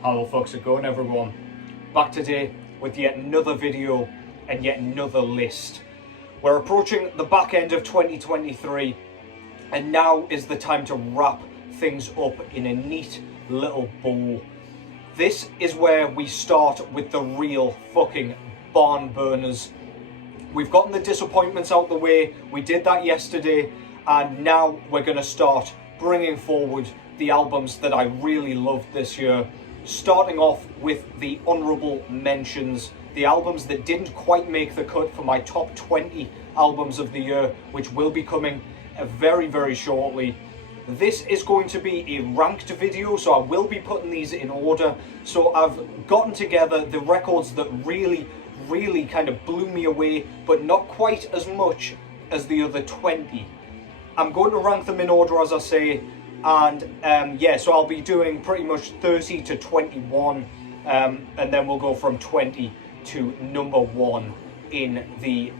How the fuck's it going, everyone? Back today with yet another video and yet another list. We're approaching the back end of 2023 and now is the time to wrap things up in a neat little bow. This is where we start with the real fucking barn burners. We've gotten the disappointments out the way, we did that yesterday, and now we're going to start bringing forward the albums that I really loved this year. Starting off with the honourable mentions, the albums that didn't quite make the cut for my top 20 albums of the year, which will be coming very shortly. This is going to be a ranked video, so I will be putting these in order. So I've gotten together the records that really kind of blew me away, but not quite as much as the other 20. I'm going to rank them in order, as I say, and yeah, so I'll be doing pretty much 30 to 21, and then we'll go from 20 to number 1 in the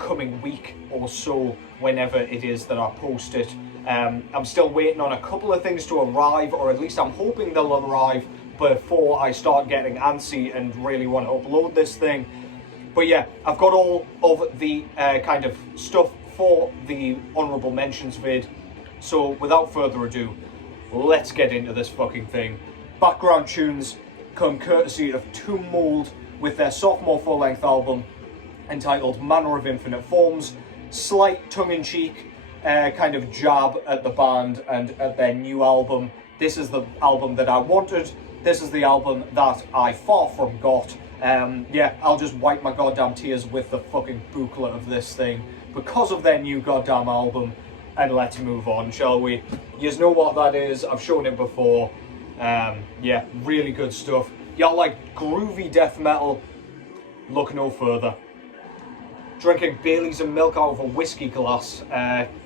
coming week or so, whenever it is that I post it. I'm still waiting on a couple of things to arrive, or at least I'm hoping they'll arrive before I start getting antsy and really want to upload this thing. But yeah, I've got all of the kind of stuff for the honourable mentions vid. So without further ado, let's get into this fucking thing. Background tunes come courtesy of Tomb Mold with their sophomore full-length album entitled Manor of Infinite Forms. Slight tongue-in-cheek kind of jab at the band and at their new album. This is the album that I wanted. This is the album that I far from got. Yeah, I'll just wipe my goddamn tears with the fucking booklet of this thing because of their new goddamn album. And let's move on, shall we? You know what that is, I've shown it before. Yeah, really good stuff. Y'all like groovy death metal? Look no further. Drinking Baileys and milk out of a whiskey glass.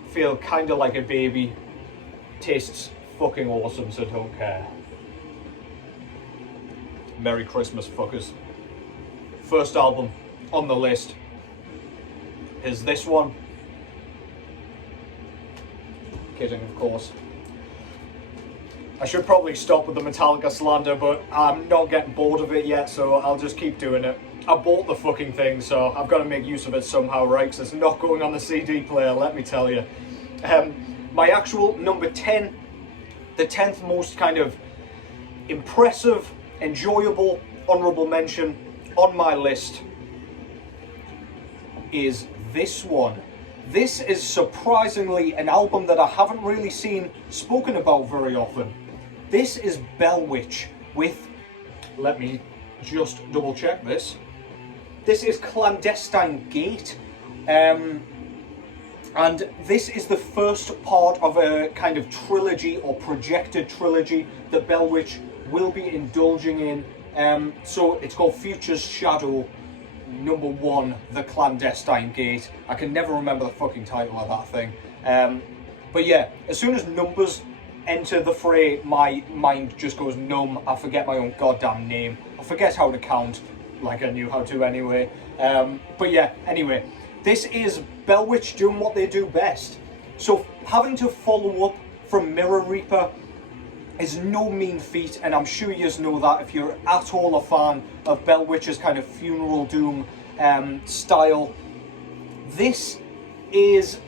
Feel kinda like a baby. Tastes fucking awesome, so don't care. Merry Christmas, fuckers. First album on the list is this one. Kidding, of course. I should probably stop with the Metallica slander, but I'm not getting bored of it yet, so I'll just keep doing it. I bought the fucking thing, so I've got to make use of it somehow, right? Because it's not going on the CD player, let me tell you. My actual number 10, the 10th most kind of impressive, enjoyable, honourable mention on my list is this one. This is surprisingly an album that I haven't really seen spoken about very often. This is Bellwitch with, let me just double check this. This is Clandestine Gate. And this is the first part of a kind of trilogy or projected trilogy that Bellwitch will be indulging in. So it's called Future's Shadow, number 1, The Clandestine Gate. I can never remember the fucking title of that thing. But yeah, as soon as numbers enter the fray, my mind just goes numb. I forget my own goddamn name. I forget how to count, like I knew how to anyway. But yeah, anyway, this is Bellwitch doing what they do best. So having to follow up from Mirror Reaper is no mean feat, and I'm sure you know that if you're at all a fan of Bellwitch's kind of funeral doom style. This is,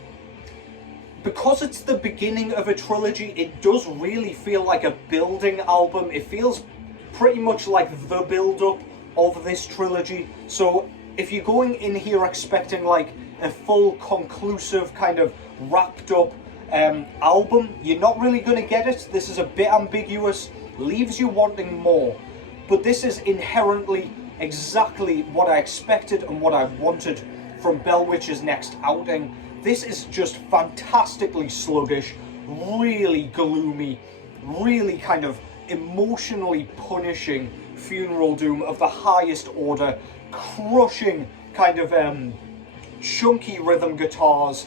because it's the beginning of a trilogy, it does really feel like a building album. It feels pretty much like the build-up of this trilogy. So if you're going in here expecting like a full, conclusive, kind of wrapped up album, you're not really going to get it. This is a bit ambiguous, leaves you wanting more, but this is inherently exactly what I expected and what I wanted from Bellwitch's next outing. This is just fantastically sluggish, really gloomy, really kind of emotionally punishing funeral doom of the highest order, crushing kind of chunky rhythm guitars,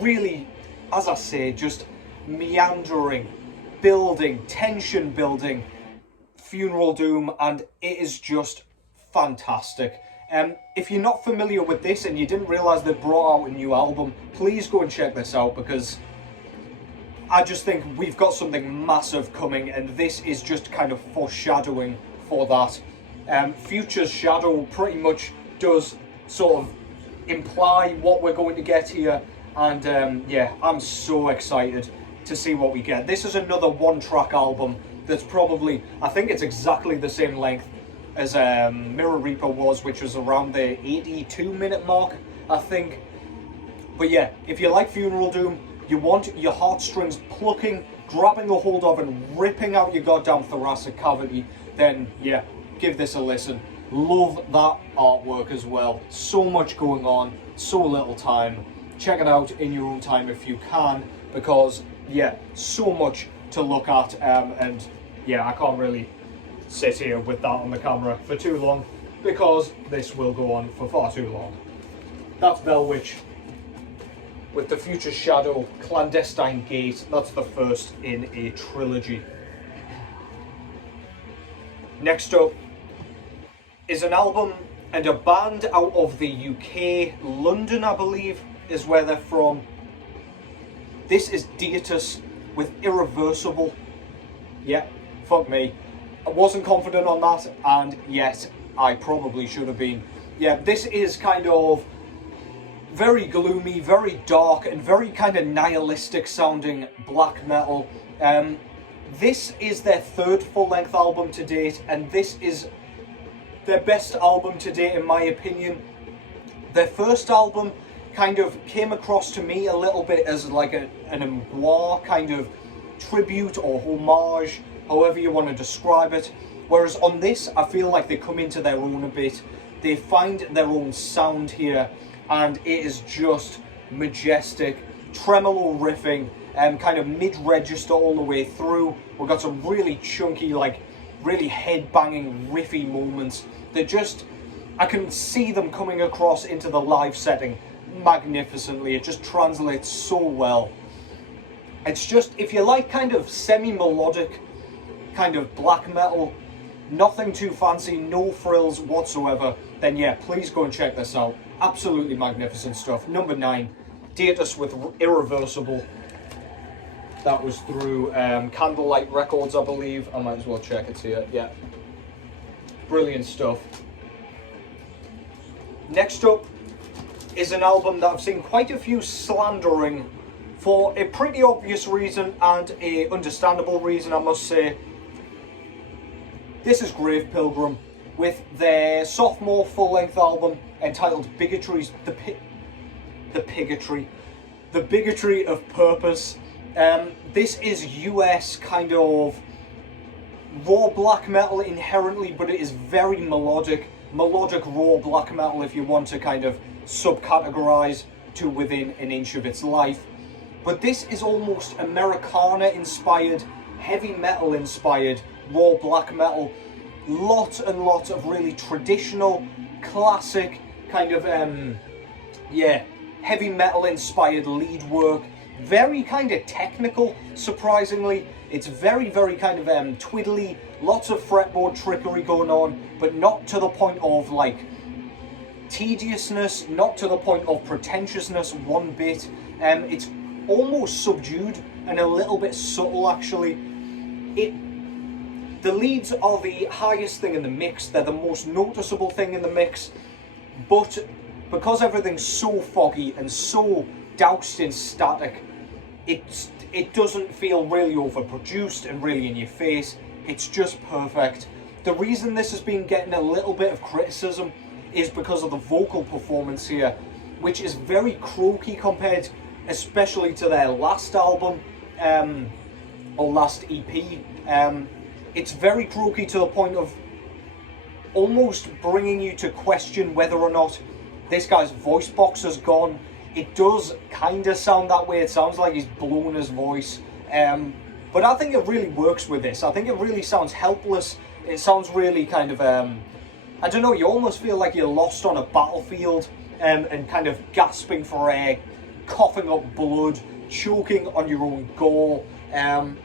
really, as I say, just meandering, building, tension building funeral doom, and it is just fantastic. If you're not familiar with this and you didn't realise they brought out a new album, please go and check this out, because I just think we've got something massive coming, and this is just kind of foreshadowing for that. Future's Shadow pretty much does sort of imply what we're going to get here, and yeah, I'm so excited to see what we get. This is another one-track album that's probably, I think it's exactly the same length as Mirror Reaper was, which was around the 82-minute mark, I think. But yeah, if you like Funeral Doom, you want your heartstrings plucking, grabbing a hold of and ripping out your goddamn thoracic cavity, then yeah, give this a listen. Love that artwork as well. So much going on, so little time. Check it out in your own time if you can, because yeah, so much to look at, and yeah, I can't really sit here with that on the camera for too long, because this will go on for far too long. That's Velwitch with the Future Shadow Clandestine Gate. That's the first in a trilogy. Next up is an album and a band out of the UK, London I believe is where they're from. This is Deitus with Irreversible. Yeah, fuck me. I wasn't confident on that, and yet I probably should have been. Yeah, this is kind of very gloomy, very dark, and very kind of nihilistic sounding black metal. This is their third full-length album to date, and this is their best album to date in my opinion. Their first album kind of came across to me a little bit as like an amour kind of tribute or homage, however you want to describe it. Whereas on this, I feel like they come into their own a bit. They find their own sound here, and it is just majestic. Tremolo riffing, kind of mid-register all the way through. We've got some really chunky, like really head-banging, riffy moments that just, I can see them coming across into the live setting magnificently. It just translates so well. It's just, if you like kind of semi-melodic kind of black metal, nothing too fancy, no frills whatsoever, then yeah, please go and check this out. Absolutely magnificent stuff. Number 9, Deitus with Irreversible. That was through Candlelight Records, I believe. I might as well check it here. Yeah. Brilliant stuff. Next up is an album that I've seen quite a few slandering for a pretty obvious reason and a understandable reason, I must say. This is Grave Pilgrim with their sophomore full-length album entitled Bigotry's The Bigotry of Purpose. This is US kind of raw black metal inherently, but it is very melodic raw black metal if you want to kind of subcategorize to within an inch of its life. But this is almost Americana inspired, heavy metal inspired raw black metal. Lots and lots of really traditional, classic kind of yeah, heavy metal inspired lead work. Very kind of technical, surprisingly. It's very, very kind of twiddly, lots of fretboard trickery going on, but not to the point of like tediousness, not to the point of pretentiousness one bit. It's almost subdued and a little bit subtle actually. The leads are the highest thing in the mix, they're the most noticeable thing in the mix, but because everything's so foggy and so doused in static, it doesn't feel really overproduced and really in your face. It's just perfect. The reason this has been getting a little bit of criticism is because of the vocal performance here, which is very croaky compared especially to their last album or last EP. It's very croaky to the point of almost bringing you to question whether or not this guy's voice box has gone. It does kind of sound that way. It sounds like he's blown his voice. But I think it really works with this. I think it really sounds helpless. It sounds really kind of, I don't know, you almost feel like you're lost on a battlefield and kind of gasping for air, coughing up blood, choking on your own gore. And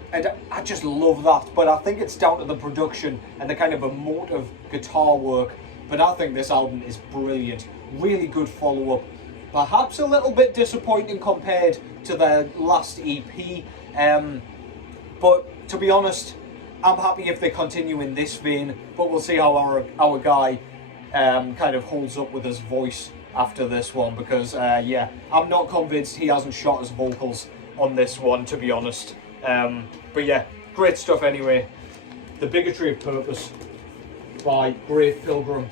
I just love that. But I think it's down to the production and the kind of emotive guitar work. But I think this album is brilliant. Really good follow-up. Perhaps a little bit disappointing compared to their last EP. But to be honest, I'm happy if they continue in this vein, but we'll see how our guy kind of holds up with his voice after this one, because yeah, I'm not convinced he hasn't shot his vocals on this one, to be honest. But yeah, great stuff anyway. The Bigotry of Purpose by Brave Pilgrim,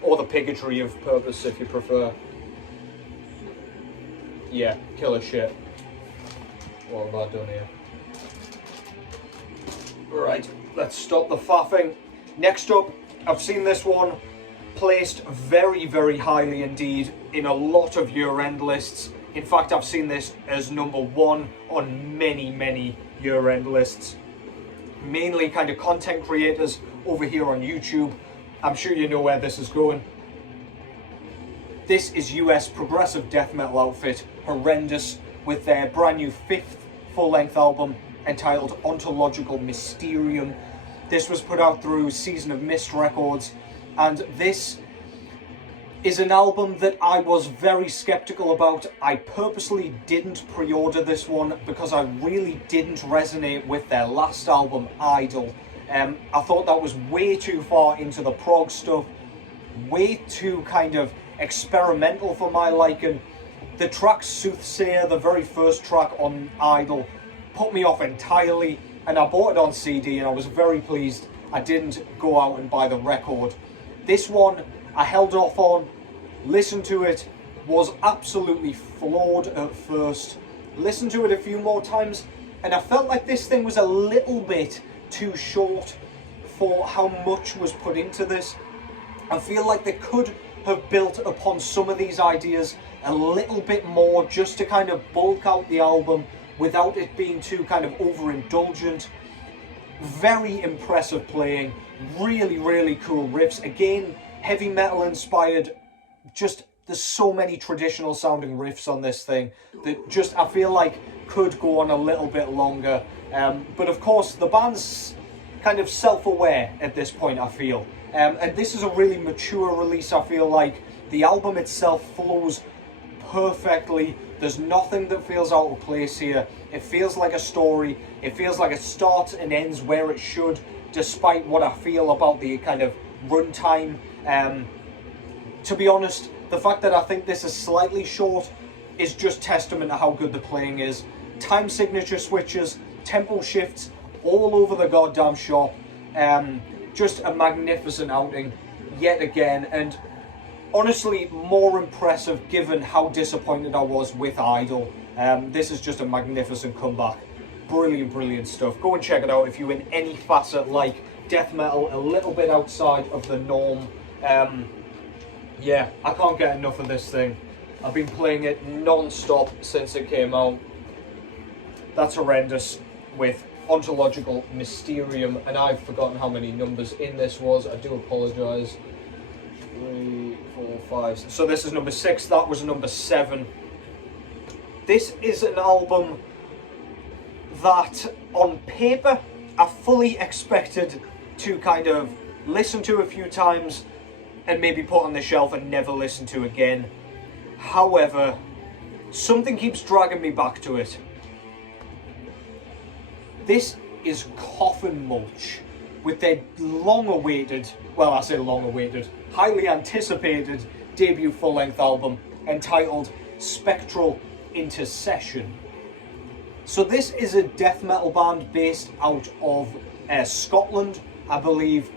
or the Bigotry of Purpose if you prefer. Yeah, killer shit. What have I done here? Right, let's stop the faffing. Next up, I've seen this one placed very, very highly indeed in a lot of year-end lists. In fact, I've seen this as #1 on many, many year-end lists. Mainly kind of content creators over here on YouTube. I'm sure you know where this is going. This is US progressive death metal outfit Horrendous with their brand new 5th full-length album entitled Ontological Mysterium. This was put out through Season of Mist Records, and this is an album that I was very skeptical about. I purposely didn't pre-order this one because I really didn't resonate with their last album, Idol. I thought that was way too far into the prog stuff, way too kind of experimental for my liking. The track Soothsayer, the very first track on Idol, put me off entirely, and I bought it on CD and I was very pleased I didn't go out and buy the record. This one I held off on, listened to it, was absolutely floored at first, listened to it a few more times, and I felt like this thing was a little bit too short for how much was put into this. I feel like they could have built upon some of these ideas a little bit more just to kind of bulk out the album without it being too kind of overindulgent. Very impressive playing, really, really cool riffs. Again, heavy metal inspired. Just, there's so many traditional sounding riffs on this thing that just, I feel like, could go on a little bit longer. But of course, the band's kind of self-aware at this point, I feel. And this is a really mature release, I feel like. The album itself flows perfectly. There's nothing that feels out of place here. It feels like a story. It feels like it starts and ends where it should, despite what I feel about the kind of runtime. To be honest, the fact that I think this is slightly short is just testament to how good the playing is. Time signature switches, tempo shifts all over the goddamn shop. Just a magnificent outing yet again, and honestly more impressive given how disappointed I was with Idol. This is just a magnificent comeback. Brilliant, brilliant stuff. Go and check it out if you in any facet like death metal, a little bit outside of the norm. Yeah, I can't get enough of this thing. I've been playing it non-stop since it came out. That's Horrendous with Ontological Mysterium, and I've forgotten how many numbers in this was. I do apologise. 3, 4, 5. So this is number 6. That was number 7. This is an album that, on paper, I fully expected to kind of listen to a few times and maybe put on the shelf and never listen to again. However, something keeps dragging me back to it. This is Coffin Mulch with their long-awaited, well, I say long-awaited, highly anticipated debut full-length album entitled Spectral Intercession. So this is a death metal band based out of Scotland, I believe,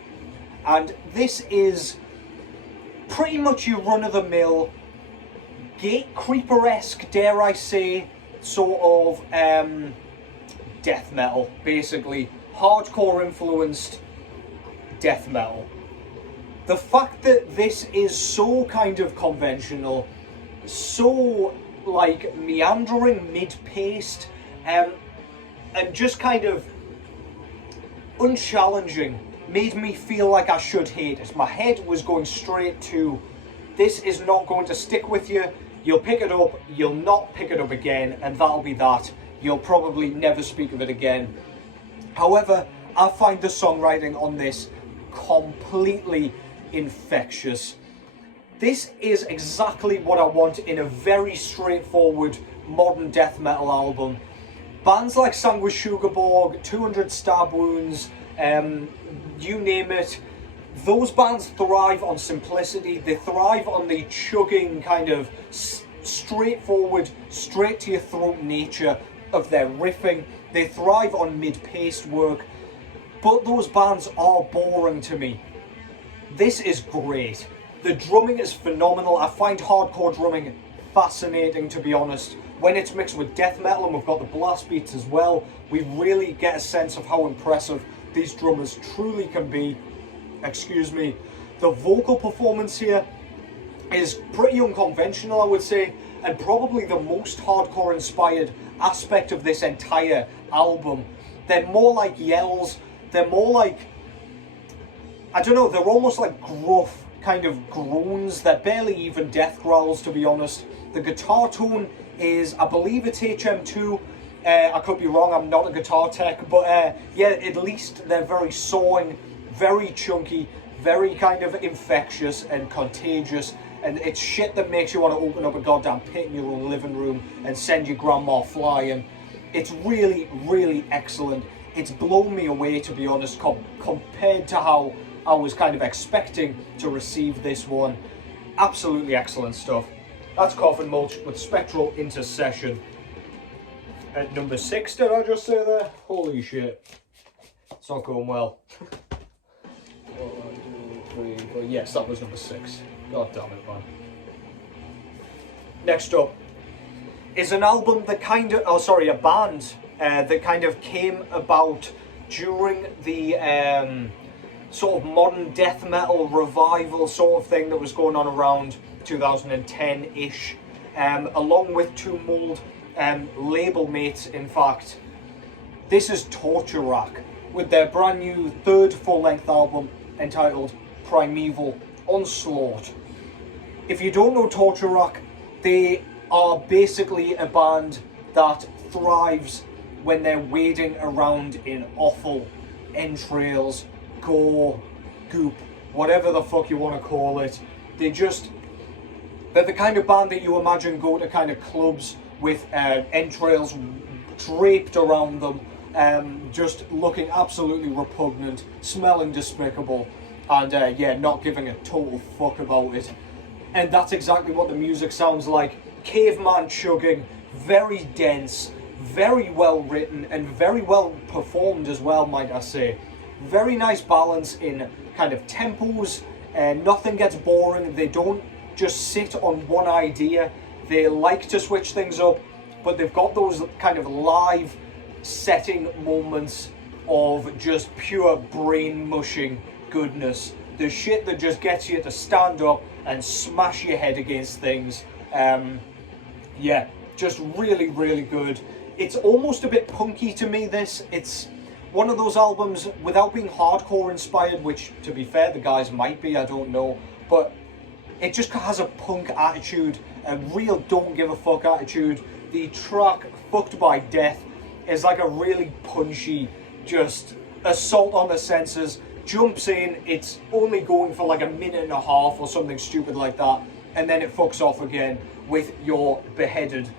and this is pretty much your run-of-the-mill Gatecreeper-esque, dare I say, sort of death metal, basically hardcore influenced death metal. The fact that this is so kind of conventional, so like meandering, mid-paced, and just kind of unchallenging made me feel like I should hate it. My head was going straight to, this is not going to stick with you. You'll pick it up, you'll not pick it up again, and that'll be that. You'll probably never speak of it again. However, I find the songwriting on this completely infectious. This is exactly what I want in a very straightforward modern death metal album. Bands like Sanguisugurborg, 200 Stab Wounds, you name it, those bands thrive on simplicity. They thrive on the chugging kind of straightforward, straight to your throat nature of their riffing. They thrive on mid-paced work, but those bands are boring to me. This is great. The drumming is phenomenal. I find hardcore drumming fascinating, to be honest. When it's mixed with death metal, and we've got the blast beats as well, we really get a sense of how impressive these drummers truly can be. Excuse me. The vocal performance here is pretty unconventional, I would say, and probably the most hardcore inspired aspect of this entire album. They're more like yells, they're more like, I don't know, they're almost like gruff kind of groans. They're barely even death growls, to be honest. The guitar tone is, I believe it's HM2, I could be wrong, I'm not a guitar tech, but yeah, at least they're very sawing, very chunky, very kind of infectious and contagious, and it's shit that makes you want to open up a goddamn pit in your own living room and send your grandma flying. It's really, really excellent. It's blown me away, to be honest, compared to how I was kind of expecting to receive this one. Absolutely excellent stuff. That's Coffin Mulch with Spectral Intercession. At number 6, did I just say there? Holy shit. It's not going well. 1, 2, 3, 4. Yes, that was number 6. God damn it, man. Next up is an album that kind of, a band that kind of came about during the sort of modern death metal revival sort of thing that was going on around 2010-ish, along with two mold label mates, in fact. This is Torture Rack with their brand new third full-length album entitled Primeval Onslaught. If you don't know Torture Rack, they are basically a band that thrives when they're wading around in offal, entrails, gore, goop, whatever the fuck you want to call it. They're the kind of band that you imagine go to kind of clubs with entrails draped around them, just looking absolutely repugnant, smelling despicable, and yeah, not giving a total fuck about it. And that's exactly what the music sounds like. Caveman chugging, very dense, very well written, and very well performed as well, might I say. Very nice balance in kind of tempos, nothing gets boring. They don't just sit on one idea. They like to switch things up, but they've got those kind of live setting moments of just pure brain mushing goodness. The shit that just gets you to stand up and smash your head against things. Yeah, just really, really good. It's almost a bit punky to me, this. It's one of those albums without being hardcore inspired, which, to be fair, the guys might be, I don't know. But it just has a punk attitude, a real don't give a fuck attitude. The track Fucked by Death is like a really punchy, just assault on the senses. Jumps in, it's only going for like a minute and a half or something stupid like that, and then it fucks off again with your beheaded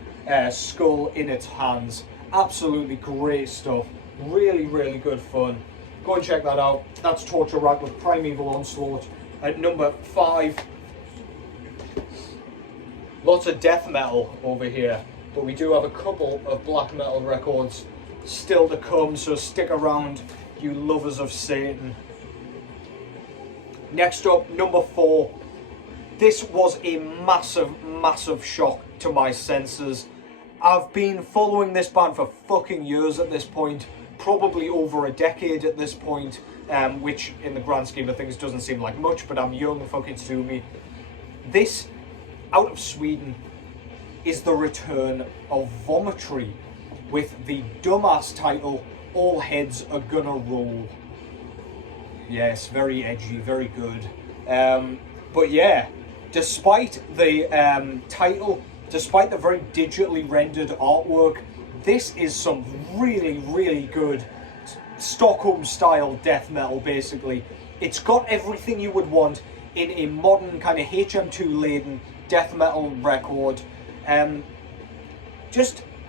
skull in its hands. Absolutely great stuff. Really, really good fun. Go and check that out. That's Torture Rack with Primeval Onslaught. At number 5. Lots of death metal over here, but we do have a couple of black metal records still to come, so stick around, you lovers of Satan. Next up, number 4. This was a massive, massive shock to my senses. I've been following this band for fucking years at this point, probably over a decade at this point, which in the grand scheme of things doesn't seem like much, but I'm young, fucking sue me. This, out of Sweden, is the return of Vomitory with the dumbass title, All Heads Are Gonna Roll. Yes, very edgy, very good. But yeah, despite the title, despite the very digitally rendered artwork, this is some really, really good Stockholm-style death metal, basically. It's got everything you would want in a modern kind of HM2-laden death metal record.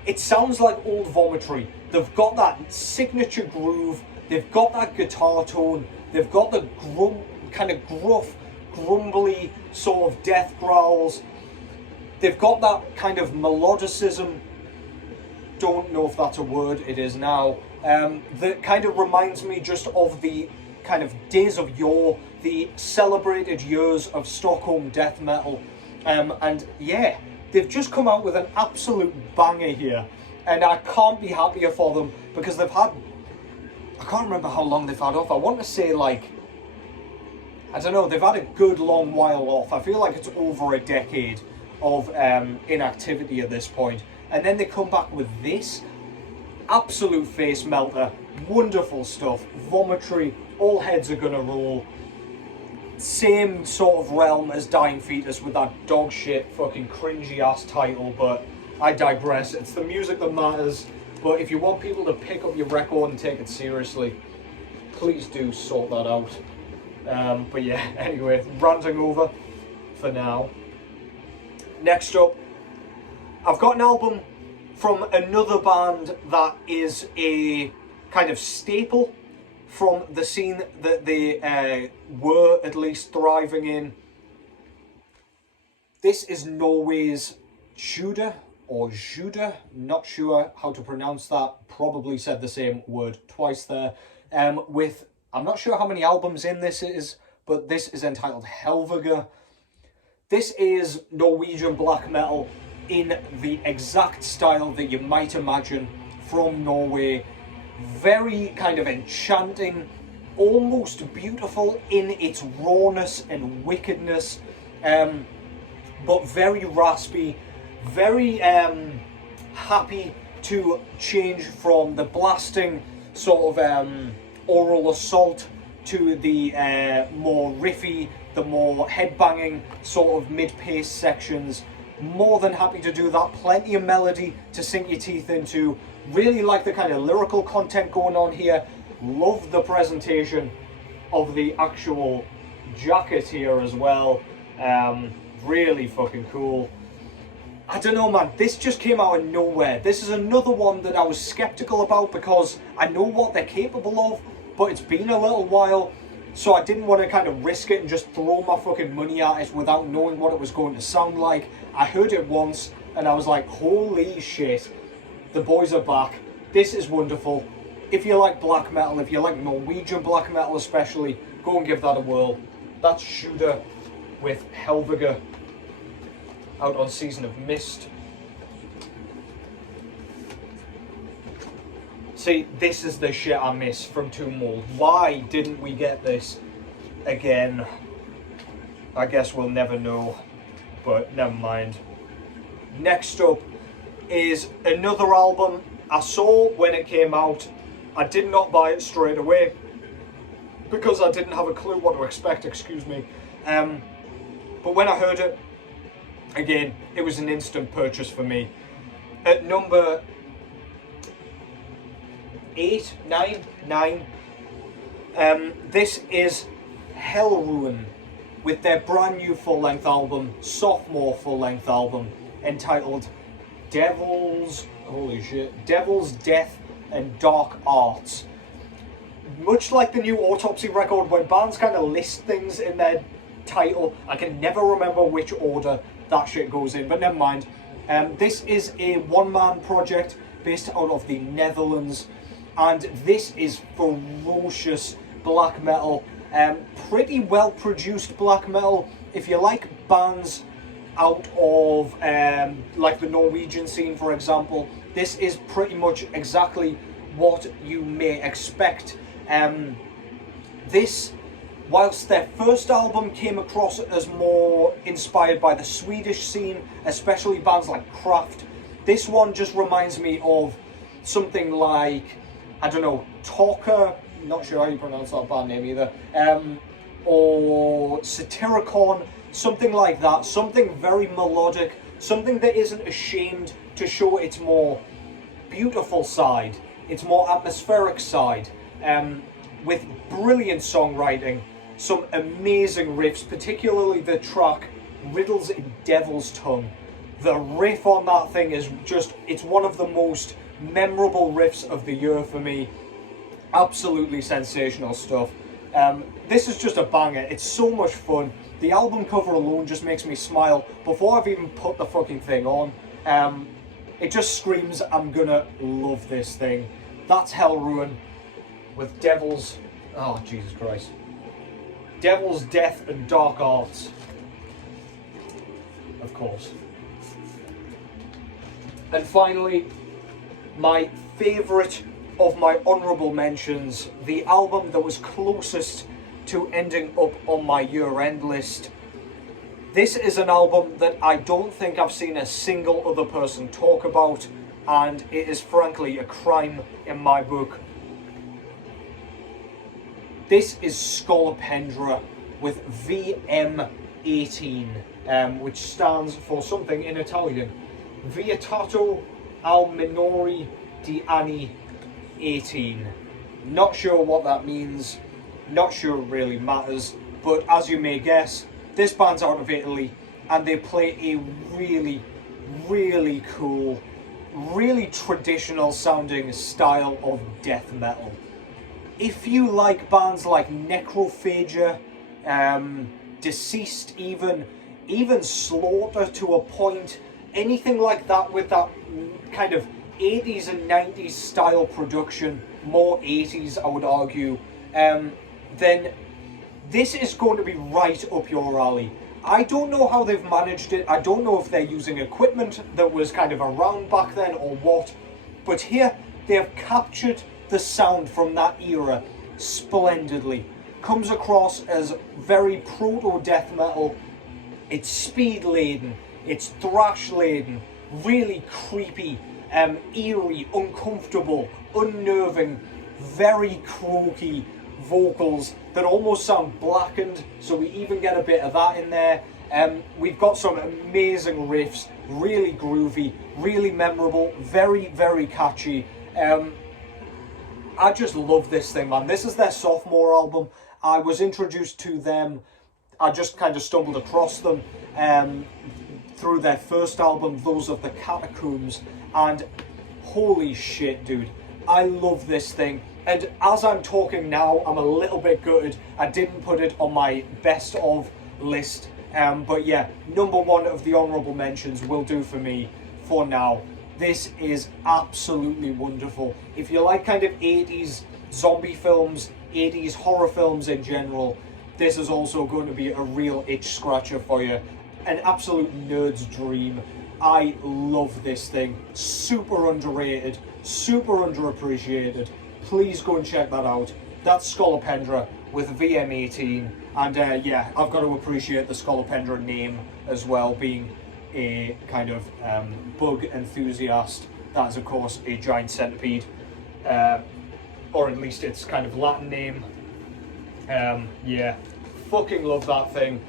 it sounds like old Vomitory. They've got that signature groove, they've got that guitar tone, they've got the kind of gruff, grumbly sort of death growls. They've got that kind of melodicism. Don't know if that's a word, it is now. That kind of reminds me just of the kind of days of yore, the celebrated years of Stockholm death metal. And yeah, they've just come out with an absolute banger here. And I can't be happier for them, because they've had, I can't remember how long they've had off. I want to say like, I don't know, they've had a good long while off. I feel like it's over a decade of inactivity at this point. And then they come back with this. Absolute face melter. Wonderful stuff. Vomitory. All heads are gonna roll. Same sort of realm as Dying Fetus with that dog shit fucking cringy ass title, but I digress. It's the music that matters. But if you want people to pick up your record and take it seriously, please do sort that out. But yeah, anyway, ranting over for now. Next up, I've got an album from another band that is a kind of staple from the scene that they were at least thriving in. This is Norway's Tsjuder, or Tsjuder, not sure how to pronounce that, probably said the same word twice there, with, I'm not sure how many albums in this is, but this is entitled Helvegr. This is Norwegian black metal in the exact style that you might imagine from Norway. Very kind of enchanting, almost beautiful in its rawness and wickedness, but very raspy, very happy to change from the blasting sort of oral assault to the more riffy, the more headbanging sort of mid-pace sections. More than happy to do that. Plenty of melody to sink your teeth into. Really like the kind of lyrical content going on here. Love the presentation of the actual jacket here as well. Really fucking cool. I don't know, man, this just came out of nowhere. This is another one that I was skeptical about because I know what they're capable of, but it's been a little while, so I didn't want to kind of risk it and just throw my fucking money at it without knowing what it was going to sound like. I heard it once and I was like, holy shit, the boys are back. This is wonderful. If you like black metal, if you like Norwegian black metal especially, go and give that a whirl. That's Tsjuder with Helvegr, out on Season of Mist. See, this is the shit I miss from Tomb Mold. Why didn't we get this again? I guess we'll never know, but never mind. Next up is another album I saw when it came out. I did not buy it straight away because I didn't have a clue what to expect, excuse me. But when I heard it, again, it was an instant purchase for me. At number 9, this is Helleruin with their brand new full-length album, sophomore full-length album, entitled Devil's Death and Dark Arts. Much like the new Autopsy record, when bands kind of list things in their title, I can never remember which order that shit goes in, but never mind. This is a one-man project based out of the Netherlands, and this is ferocious black metal, pretty well produced black metal. If you like bands out of like the Norwegian scene, for example, this is pretty much exactly what you may expect. This, whilst their first album came across as more inspired by the Swedish scene, especially bands like Kraft, this one just reminds me of something like, I don't know, Talker, not sure how you pronounce that band name either, or Satyricon, something like that, something very melodic, something that isn't ashamed to show its more beautiful side, its more atmospheric side, with brilliant songwriting, some amazing riffs, particularly the track Riddles in Devil's Tongue. The riff on that thing is just, it's one of the most memorable riffs of the year for me. Absolutely sensational stuff. This is just a banger. It's so much fun. The album cover alone just makes me smile before I've even put the fucking thing on. It just screams, I'm gonna love this thing. That's Helleruin with Devil's... Oh, Jesus Christ. Devil's Death and Dark Arts. Of course. And finally, my favourite of my honourable mentions, the album that was closest to ending up on my year-end list. This is an album that I don't think I've seen a single other person talk about, and it is frankly a crime in my book. This is Skolopendra with VM18, which stands for something in Italian. Vietato al minori di anni 18. Not sure what that means, not sure it really matters, but as you may guess, this band's out of Italy and they play a really, really cool, really traditional sounding style of death metal. If you like bands like Necrophagia, Deceased even Slaughter to a point, anything like that with that kind of 80s and 90s style production, more 80s I would argue, then this is going to be right up your alley. I don't know how they've managed it. I don't know if they're using equipment that was kind of around back then or what, but here they have captured the sound from that era splendidly. Comes across as very proto-death metal. It's speed-laden, it's thrash-laden, really creepy, eerie, uncomfortable, unnerving, very croaky vocals that almost sound blackened, so we even get a bit of that in there. We've got some amazing riffs, really groovy, really memorable, very, very catchy. I just love this thing, man. This is their sophomore album. I was introduced to them, I just kind of stumbled across them through their first album, Those of the Catacombs, and holy shit, dude, I love this thing. And as I'm talking now, I'm a little bit gutted I didn't put it on my best of list, but yeah, number one of the honourable mentions will do for me for now. This is absolutely wonderful. If you like kind of 80s zombie films, 80s horror films in general, this is also going to be a real itch scratcher for you. An absolute nerd's dream. I love this thing. Super underrated, super underappreciated. Please go and check that out. That's Skolopendra with VM18. And yeah, I've got to appreciate the Skolopendra name as well, being a kind of bug enthusiast. That is of course a giant centipede, or at least its kind of Latin name. Yeah, fucking love that thing.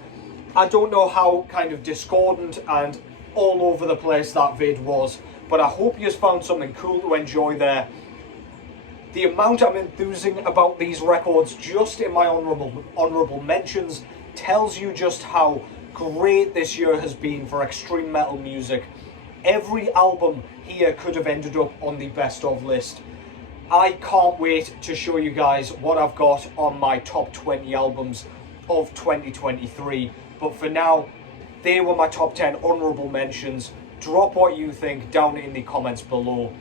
I don't know how kind of discordant and all over the place that vid was, but I hope you found something cool to enjoy there. The amount I'm enthusing about these records just in my honourable mentions tells you just how great this year has been for extreme metal music. Every album here could have ended up on the best of list. I can't wait to show you guys what I've got on my top 20 albums of 2023. But for now, they were my top 10 honourable mentions. Drop what you think down in the comments below.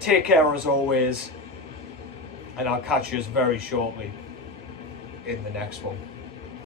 Take care as always, and I'll catch you very shortly in the next one.